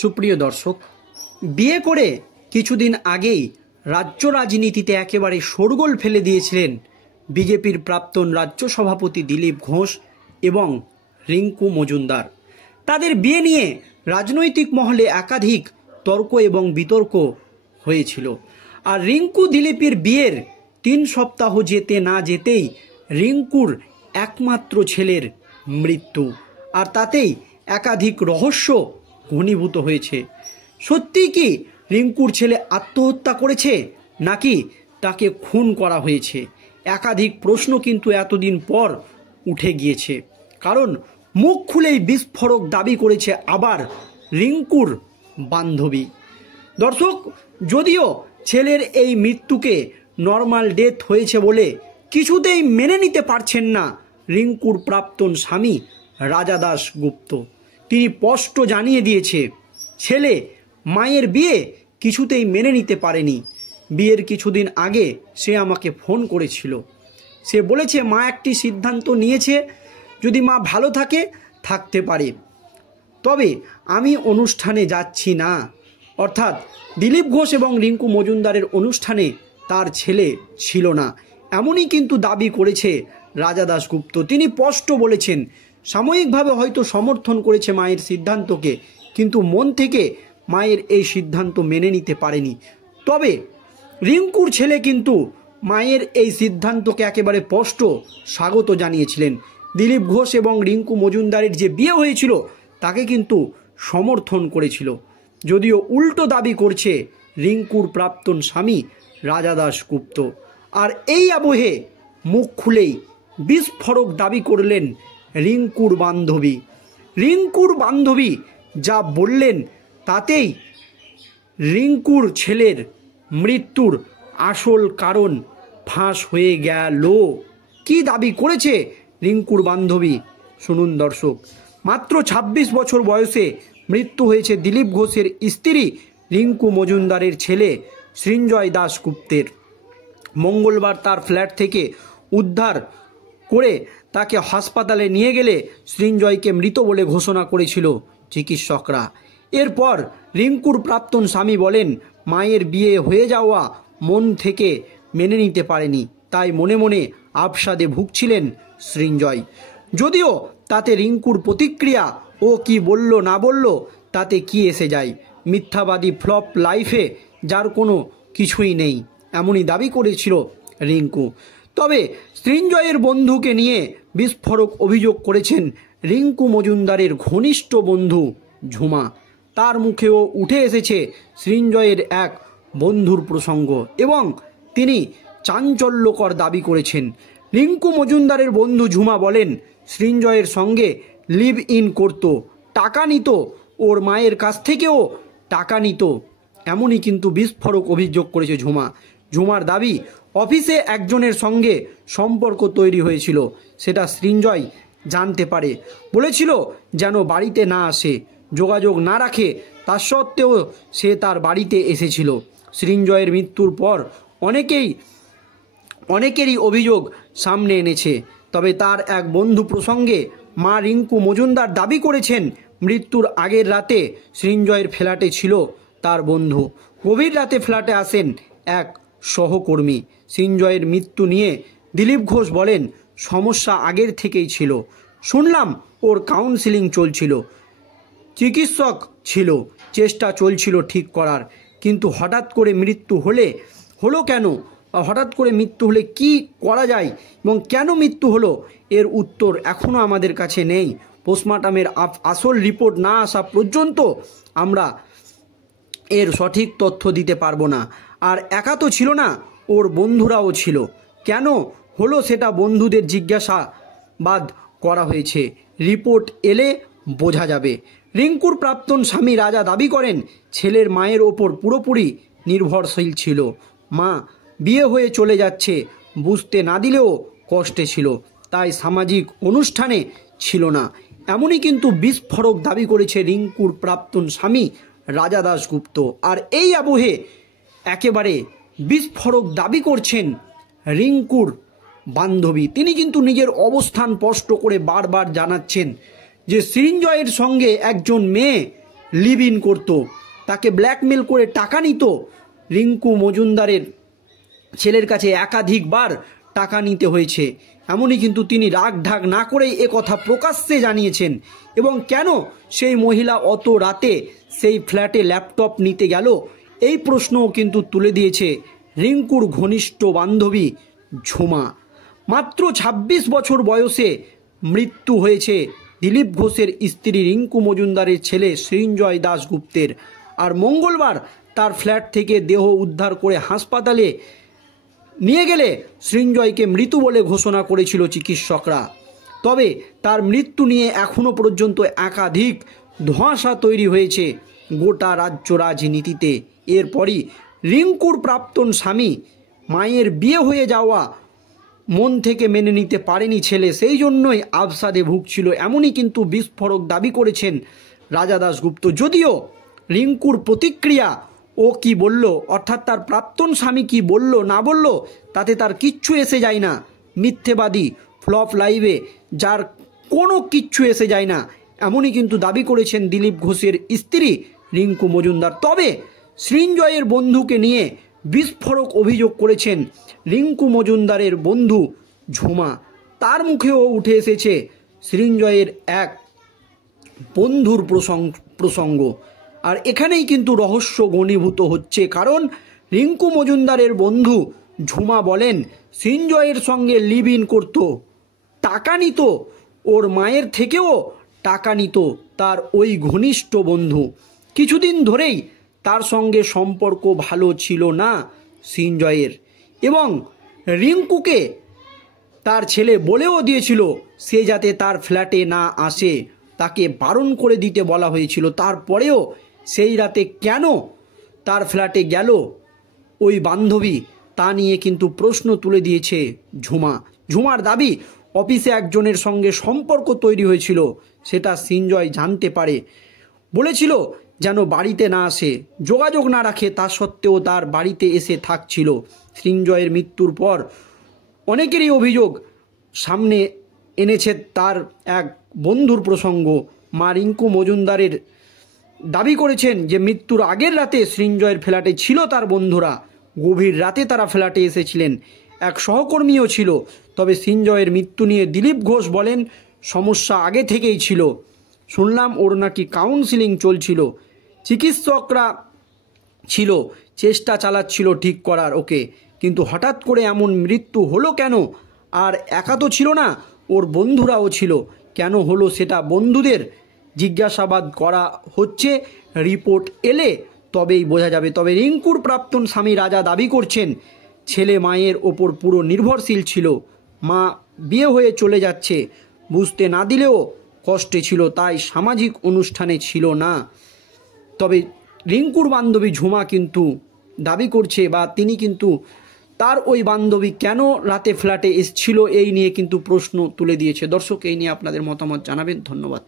সুপ্রিয় দর্শক, বিয়ে করে কিছুদিন আগেই রাজ্য রাজনীতিতে একেবারে শোরগোল ফেলে দিয়েছিলেন বিজেপির প্রাক্তন রাজ্য সভাপতি দিলীপ ঘোষ এবং রিঙ্কু মজুমদার। তাদের বিয়ে নিয়ে রাজনৈতিক মহলে একাধিক তর্ক এবং বিতর্ক হয়েছিল। আর রিঙ্কু দিলীপের বিয়ের 3 সপ্তাহ যেতে না যেতেই রিঙ্কুর একমাত্র ছেলের মৃত্যু, আর তাতেই একাধিক রহস্য ঘনীভূত হয়েছে। সত্যি কি রিঙ্কুর ছেলে আত্মহত্যা করেছে নাকি তাকে খুন করা হয়েছে? একাধিক প্রশ্ন কিন্তু এতদিন পর উঠে গিয়েছে, কারণ মুখ খুলেই বিস্ফোরক দাবি করেছে আবার রিঙ্কুর বান্ধবী। দর্শক, যদিও ছেলের এই মৃত্যুকে নর্মাল ডেথ হয়েছে বলে কিছুতেই মেনে নিতে পারছেন না রিঙ্কুর প্রাক্তন স্বামী রাজা দাশগুপ্ত। তিনি স্পষ্ট জানিয়ে দিয়েছে ছেলে মায়ের বিয়ে কিছুতেই মেনে নিতে পারেনি। বিয়ের কিছুদিন আগে সে আমাকে ফোন করেছিল। সে বলেছে মা একটি সিদ্ধান্ত নিয়েছে, যদি মা ভালো থাকে থাকতে পারে, তবে আমি অনুষ্ঠানে যাচ্ছি না। অর্থাৎ দিলীপ ঘোষ এবং রিঙ্কু মজুমদারের অনুষ্ঠানে তার ছেলে ছিল না, এমনই কিন্তু দাবি করেছে রাজা দাশগুপ্ত। তিনি স্পষ্ট বলেছেন সাময়িকভাবে হয়তো সমর্থন করেছে মায়ের সিদ্ধান্তকে, কিন্তু মন থেকে মায়ের এই সিদ্ধান্ত মেনে নিতে পারেনি। তবে রিঙ্কুর ছেলে কিন্তু মায়ের এই সিদ্ধান্তকে একেবারে স্পষ্ট স্বাগত জানিয়েছিলেন। দিলীপ ঘোষ এবং রিঙ্কু মজুমদারের যে বিয়ে হয়েছিল তাকে কিন্তু সমর্থন করেছিল, যদিও উল্টো দাবি করছে রিঙ্কুর প্রাক্তন স্বামী রাজা দাশগুপ্ত। আর এই আবহে মুখ খুলেই বিস্ফোরক দাবি করলেন রিঙ্কুর বান্ধবী। রিঙ্কুর বান্ধবী যা বললেন তাতেই রিঙ্কুর ছেলের মৃত্যুর আসল কারণ ফাঁস হয়ে গেল। কি দাবি করেছে রিঙ্কুর বান্ধবী শুনুন দর্শক। মাত্র 26 বছর বয়সে মৃত্যু হয়েছে দিলীপ ঘোষের স্ত্রী রিঙ্কু মজুমদারের ছেলে সৃঞ্জয় দাশগুপ্তের। মঙ্গলবার তার ফ্ল্যাট থেকে উদ্ধার করে তাকে হাসপাতালে নিয়ে গেলে সৃঞ্জয়কে মৃত বলে ঘোষণা করেছিল চিকিৎসকরা। এরপর রিঙ্কুর প্রাক্তন স্বামী বলেন মায়ের বিয়ে হয়ে যাওয়া মন থেকে মেনে নিতে পারেনি, তাই মনে মনে আফসাদে ভুগছিলেন সৃঞ্জয়। যদিও তাতে রিঙ্কুর প্রতিক্রিয়া, ও কি বলল না বলল তাতে কি এসে যায়, মিথ্যাবাদী ফ্লপ লাইফে যার কোনো কিছুই নেই, এমনই দাবি করেছিল রিঙ্কু। তবে সৃঞ্জয়ের বন্ধুকে নিয়ে বিস্ফোরক অভিযোগ করেছেন রিঙ্কু মজুমদারের ঘনিষ্ঠ বন্ধু ঝুমা। তার মুখেও উঠে এসেছে সৃঞ্জয়ের এক বন্ধুর প্রসঙ্গ এবং তিনি চাঞ্চল্যকর দাবি করেছেন। রিঙ্কু মজুমদারের বন্ধু ঝুমা বলেন সৃঞ্জয়ের সঙ্গে লিভ ইন করত, টাকা নিত, ওর মায়ের কাছ থেকেও টাকা নিত, এমনই কিন্তু বিস্ফোরক অভিযোগ করেছে ঝুমা। ঝুমার দাবি অফিসে একজনের সঙ্গে সম্পর্ক তৈরি হয়েছিল, সেটা সৃঞ্জয় জানতে পারে, বলেছিল যেন বাড়িতে না আসে, যোগাযোগ না রাখে, তা সত্ত্বেও সে তার বাড়িতে এসেছিল। সৃঞ্জয়ের মৃত্যুর পর অনেকেরই অভিযোগ সামনে এনেছে। তবে তার এক বন্ধু প্রসঙ্গে মা রিঙ্কু মজুমদার দাবি করেছেন মৃত্যুর আগের রাতে সৃঞ্জয়ের ফ্ল্যাটে ছিল তার বন্ধু। গভীর রাতে ফ্ল্যাটে আসেন এক সহকর্মী। সৃঞ্জয়ের মৃত্যু নিয়ে দিলীপ ঘোষ বলেন সমস্যা আগের থেকেই ছিল, শুনলাম ওর কাউন্সিলিং চলছিল, চিকিৎসক ছিল, চেষ্টা চলছিল ঠিক করার, কিন্তু হঠাৎ করে মৃত্যু হলো কেন, হঠাৎ করে মৃত্যু হলে কি করা যায় এবং কেন মৃত্যু হলো এর উত্তর এখনও আমাদের কাছে নেই। পোস্টমর্টমের আসল রিপোর্ট না আসা পর্যন্ত আমরা এর সঠিক তথ্য দিতে পারবো না। আর একা তো ছিল না, ওর বন্ধুরাও ছিল, কেন হলো সেটা বন্ধুদের জিজ্ঞাসাবাদ করা হয়েছে, রিপোর্ট এলে বোঝা যাবে। রিঙ্কুর প্রাক্তন স্বামী রাজা দাবি করেন ছেলের মায়ের ওপর পুরোপুরি নির্ভরশীল ছিল, মা বিয়ে হয়ে চলে যাচ্ছে বুঝতে না দিলেও কষ্টে ছিল, তাই সামাজিক অনুষ্ঠানে ছিল না, এমনই কিন্তু বিস্ফোরক দাবি করেছে রিঙ্কুর প্রাক্তন স্বামী রাজা দাশগুপ্ত। আর এই আবহে একেবারে বিস্ফোরক দাবি করছেন রিঙ্কুর বান্ধবী। তিনি কিন্তু নিজের অবস্থান স্পষ্ট করে বারবার জানাচ্ছেন যে সৃঞ্জয়ের সঙ্গে একজন মেয়ে লিভ ইন করতো, তাকে ব্ল্যাকমেল করে টাকা নিত। রিঙ্কু মজুমদারের ছেলের কাছে একাধিকবার টাকা নিতে হয়েছে, এমনই কিন্তু তিনি রাগ ঢাক না করেই কথা প্রকাশ্যে জানিয়েছেন। এবং কেন সেই মহিলা অত রাতে সেই ফ্ল্যাটে ল্যাপটপ নিতে গেল, এই প্রশ্নও কিন্তু তুলে দিয়েছে রিঙ্কুর ঘনিষ্ঠ বান্ধবী ঝুমা। মাত্র ২৬ বছর বয়সে মৃত্যু হয়েছে দিলীপ ঘোষের স্ত্রী রিঙ্কু মজুমদারের ছেলে সৃঞ্জয় দাশগুপ্তের। আর মঙ্গলবার তার ফ্ল্যাট থেকে দেহ উদ্ধার করে হাসপাতালে নিয়ে গেলে সৃঞ্জয়কে মৃত বলে ঘোষণা করেছিল চিকিৎসকরা। তবে তার মৃত্যু নিয়ে এখনও পর্যন্ত একাধিক ধোঁয়াশা তৈরি হয়েছে গোটা রাজ্য রাজনীতিতে। এরপরই রিঙ্কুর প্রাক্তন স্বামী মায়ের বিয়ে হয়ে যাওয়া মন থেকে মেনে নিতে পারেনি ছেলে, সেই জন্যই আবসাদে ভুগছিল, এমনই কিন্তু বিস্ফোরক দাবি করেছেন রাজা দাশগুপ্ত। যদিও রিঙ্কুর প্রতিক্রিয়া, ও কি বলল, অর্থাৎ তার প্রাক্তন স্বামী কি বলল না বলল তাতে তার কিচ্ছু এসে যায় না। মিথ্যেবাদী, ফ্লপ লাইভে যার কোনো কিচ্ছু এসে যায় না, এমনই কিন্তু দাবি করেছেন দিলীপ ঘোষের স্ত্রী রিঙ্কু মজুমদার। তবে সৃঞ্জয়ের বন্ধুকে নিয়ে বিস্ফোরক অভিযোগ করেছেন রিঙ্কু মজুমদারের বন্ধু ঝুমা। তার মুখেও উঠে এসেছে সৃঞ্জয়ের এক বন্ধুর প্রসঙ্গ। আর এখানেই কিন্তু রহস্য ঘনীভূত হচ্ছে, কারণ রিঙ্কু মজুমদারের বন্ধু ঝুমা বলেন সৃঞ্জয়ের সঙ্গে লিভ ইন করত, টাকা নিত, ওর মায়ের থেকেও টাকা নিত তার ওই ঘনিষ্ঠ বন্ধু। কিছুদিন ধরেই তার সঙ্গে সম্পর্ক ভালো ছিল না সৃঞ্জয়ের, এবং রিঙ্কুকে তার ছেলে বলেও দিয়েছিল সে যাতে তার ফ্ল্যাটে না আসে, তাকে বারণ করে দিতে বলা হয়েছিল। তারপরেও সেই রাতে কেন তার ফ্ল্যাটে গেল ওই বান্ধবী, তা নিয়ে কিন্তু প্রশ্ন তুলে দিয়েছে ঝুমার দাবি অফিসে একজনের সঙ্গে সম্পর্ক তৈরি হয়েছিল, সেটা সৃঞ্জয় জানতে পারে, বলেছিল যেন বাড়িতে না আসে, যোগাযোগ না রাখে, তা সত্ত্বেও তার বাড়িতে এসে থাকছিল। সৃঞ্জয়ের মৃত্যুর পর অনেকেরই অভিযোগ সামনে এনেছে তার এক বন্ধুর প্রসঙ্গ। মা রিঙ্কু মজুমদারের দাবি করেছেন যে মৃত্যুর আগের রাতে সৃঞ্জয়ের ফ্ল্যাটে ছিল তার বন্ধুরা, গভীর রাতে তারা ফ্ল্যাটে এসেছিলেন, এক সহকর্মীও ছিল। তবে সৃঞ্জয়ের মৃত্যু নিয়ে দিলীপ ঘোষ বলেন সমস্যা আগে থেকেই ছিল, শুনলাম ওর নাকি কাউন্সিলিং চলছিল, চিকিৎসকরা ছিল, চেষ্টা চালাচ্ছিল ঠিক করার ওকে, কিন্তু হঠাৎ করে এমন মৃত্যু হলো কেন? আর একা তো ছিল না, ওর বন্ধুরাও ছিল, কেন হলো সেটা বন্ধুদের জিজ্ঞাসাবাদ করা হচ্ছে, রিপোর্ট এলে তবেই বোঝা যাবে। তবে রিঙ্কুর প্রাক্তন স্বামী রাজা দাবি করছেন ছেলে মায়ের ওপর পুরো নির্ভরশীল ছিল, মা বিয়ে হয়ে চলে যাচ্ছে বুঝতে না দিলেও কষ্টে ছিল, তাই সামাজিক অনুষ্ঠানে ছিল না। তবে রিঙ্কুর বান্ধবী ঝুমা কিন্তু দাবি করছে, বা তিনি কিন্তু তার ওই বান্ধবী কেন রাতে ফ্ল্যাটে এসেছিল এই নিয়ে কিন্তু প্রশ্ন তুলে দিয়েছে। দর্শক, এই নিয়ে আপনাদের মতামত জানাবেন। ধন্যবাদ।